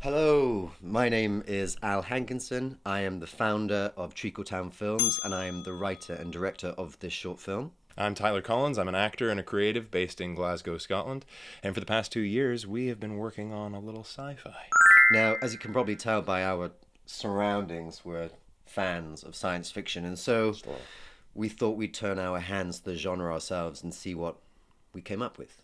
Hello, my name is Al Hankinson. I am the founder of Treacletown Films and I am the writer and director of this short film. I'm Tyler Collins. I'm an actor and a creative based in Glasgow, Scotland. And for the past 2 years, we have been working on a little sci-fi. Now, as you can probably tell by our surroundings, we're fans of science fiction, and so we thought we'd turn our hands to the genre ourselves and see what we came up with.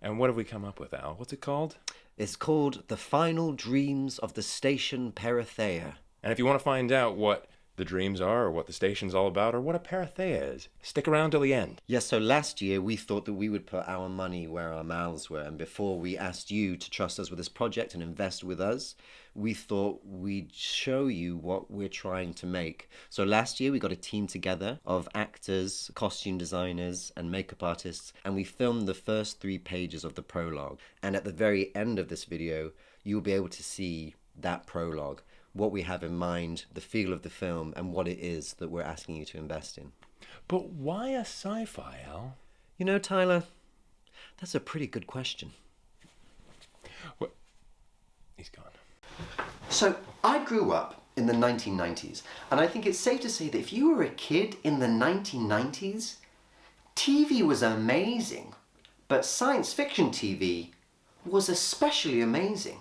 And what have we come up with, Al? What's it called? It's called The Final Dreams of the Station Perithea. And if you want to find out what the dreams are, or what the station's all about, or what a Perithea is, stick around till the end. Yes, so last year we thought that we would put our money where our mouths were, and before we asked you to trust us with this project and invest with us, we thought we'd show you what we're trying to make. So last year we got a team together of actors, costume designers, and makeup artists, and we filmed the first 3 pages of the prologue. And at the very end of this video, you'll be able to see that prologue, what we have in mind, the feel of the film, and what it is that we're asking you to invest in. But why a sci-fi, Al? You know, Tyler, that's a pretty good question. What? He's gone. So, I grew up in the 1990s, and I think it's safe to say that if you were a kid in the 1990s, TV was amazing, but science fiction TV was especially amazing.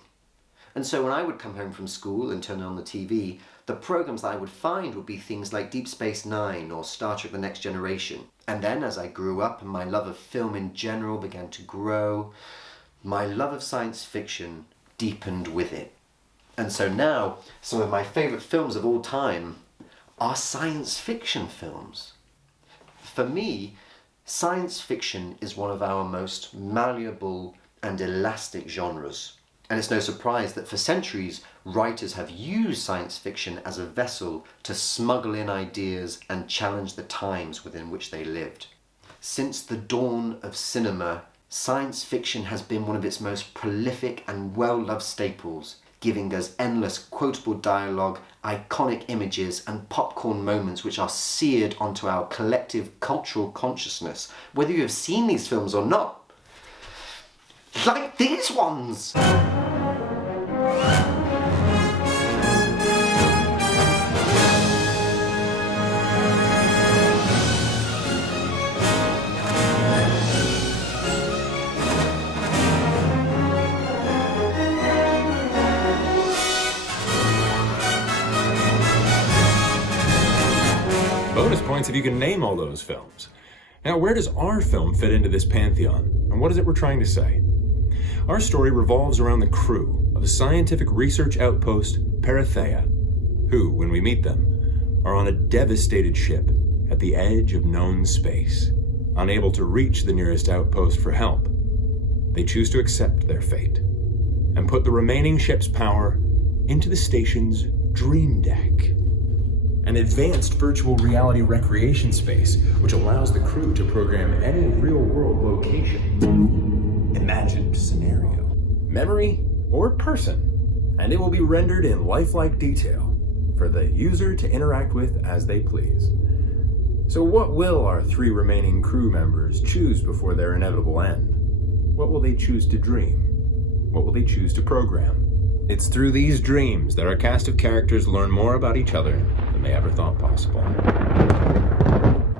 And so when I would come home from school and turn on the TV, the programs that I would find would be things like Deep Space Nine or Star Trek The Next Generation. And then as I grew up and my love of film in general began to grow, my love of science fiction deepened with it. And so now, some of my favourite films of all time are science fiction films. For me, science fiction is one of our most malleable and elastic genres. And it's no surprise that for centuries, writers have used science fiction as a vessel to smuggle in ideas and challenge the times within which they lived. Since the dawn of cinema, science fiction has been one of its most prolific and well-loved staples, giving us endless quotable dialogue, iconic images, and popcorn moments which are seared onto our collective cultural consciousness, whether you have seen these films or not. Like these ones! Bonus points if you can name all those films. Now, where does our film fit into this pantheon? And what is it we're trying to say? Our story revolves around the crew of a scientific research outpost, Perithea, who, when we meet them, are on a devastated ship at the edge of known space. Unable to reach the nearest outpost for help, they choose to accept their fate and put the remaining ship's power into the station's dream deck, an advanced virtual reality recreation space which allows the crew to program any real-world location, imagined scenario, memory, or person, and it will be rendered in lifelike detail for the user to interact with as they please. So what will our 3 remaining crew members choose before their inevitable end? What will they choose to dream? What will they choose to program? It's through these dreams that our cast of characters learn more about each other than they ever thought possible.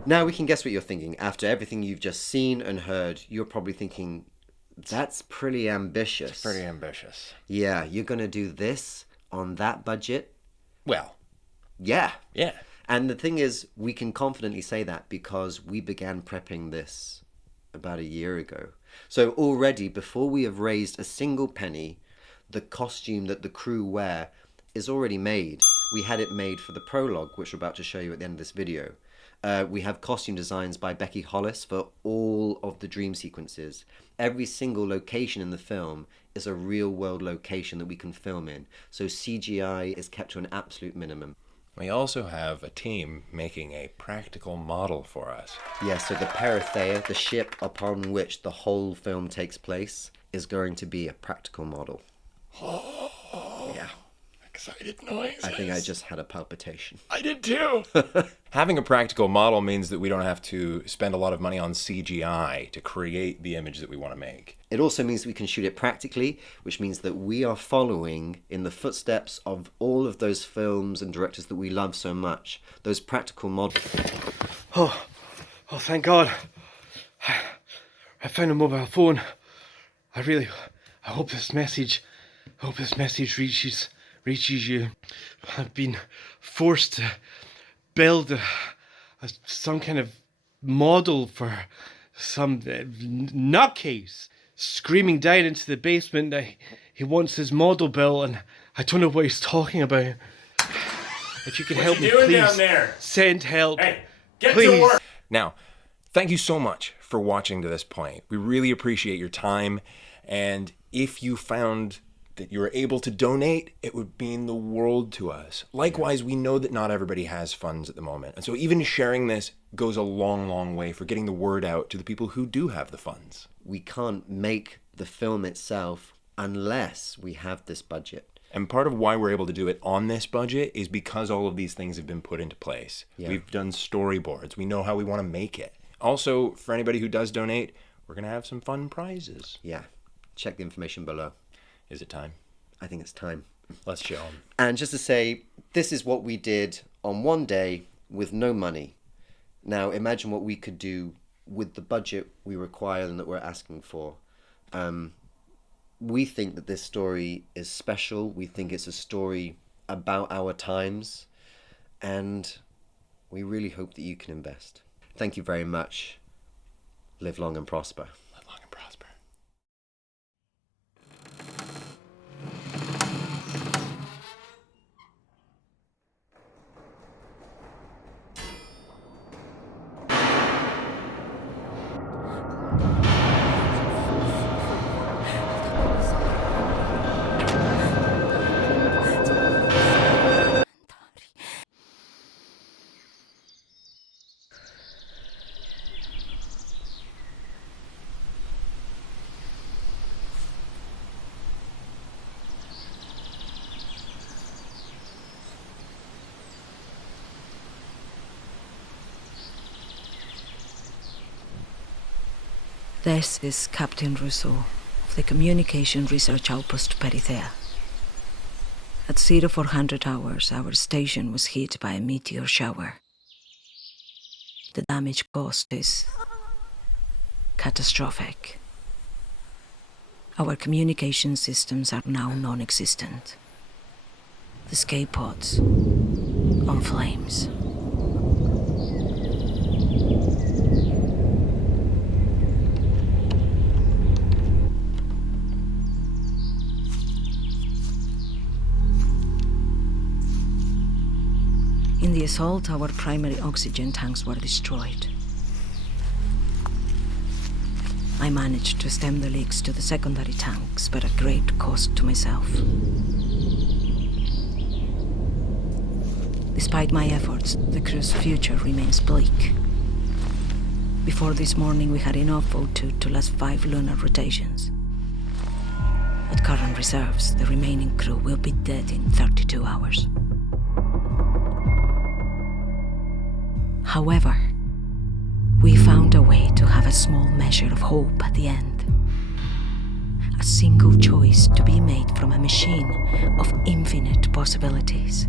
Now we can guess what you're thinking. After everything you've just seen and heard, you're probably thinking, that's pretty ambitious. It's pretty ambitious. Yeah, you're going to do this on that budget? Well, Yeah. yeah. And the thing is, we can confidently say that because we began prepping this about a year ago. So already, before we have raised a single penny, the costume that the crew wear is already made. We had it made for the prologue, which we're about to show you at the end of this video. We have costume designs by Becky Hollis for all of the dream sequences. Every single location in the film is a real-world location that we can film in. So CGI is kept to an absolute minimum. We also have a team making a practical model for us. Yes, so the Perithea, the ship upon which the whole film takes place, is going to be a practical model. Yeah. excited noises. I think I just had a palpitation. I did too. Having a practical model means that we don't have to spend a lot of money on CGI to create the image that we want to make. It also means we can shoot it practically, which means that we are following in the footsteps of all of those films and directors that we love so much. Those practical models. Oh, thank God. I found a mobile phone. I hope this message reaches you. I've been forced to build some kind of model for some nutcase screaming down into the basement that he wants his model built, and I don't know what he's talking about. If you can help me, please down there? send help. Hey, get please. to work. Now, thank you so much for watching to this point. We really appreciate your time, and if you found that you were able to donate, it would mean the world to us. Likewise, we know that not everybody has funds at the moment, and so even sharing this goes a long, long way for getting the word out to the people who do have the funds. We can't make the film itself unless we have this budget. And part of why we're able to do it on this budget is because all of these things have been put into place. Yeah. We've done storyboards. We know how we want to make it. Also, for anybody who does donate, we're going to have some fun prizes. Yeah, check the information below. Is it time? I think it's time. Let's show them. And just to say, this is what we did on one day with no money. Now, imagine what we could do with the budget we require and that we're asking for. We think that this story is special. We think it's a story about our times. And we really hope that you can invest. Thank you very much. Live long and prosper. Live long and prosper. This is Captain Rousseau of the Communication Research Outpost Perithea. At 0400 hours, our station was hit by a meteor shower. The damage caused is catastrophic. Our communication systems are now non-existent. The escape pods on flames. In the assault, our primary oxygen tanks were destroyed. I managed to stem the leaks to the secondary tanks, but at great cost to myself. Despite my efforts, the crew's future remains bleak. Before this morning, we had enough O2 to last 5 lunar rotations. At current reserves, the remaining crew will be dead in 32 hours. However, we found a way to have a small measure of hope at the end. A single choice to be made from a machine of infinite possibilities.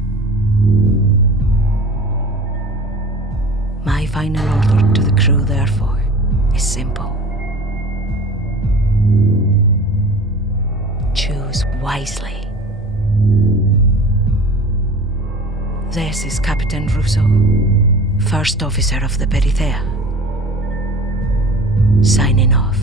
My final order to the crew, therefore, is simple. Choose wisely. This is Captain Rousseau, First Officer of the Perithea, signing off.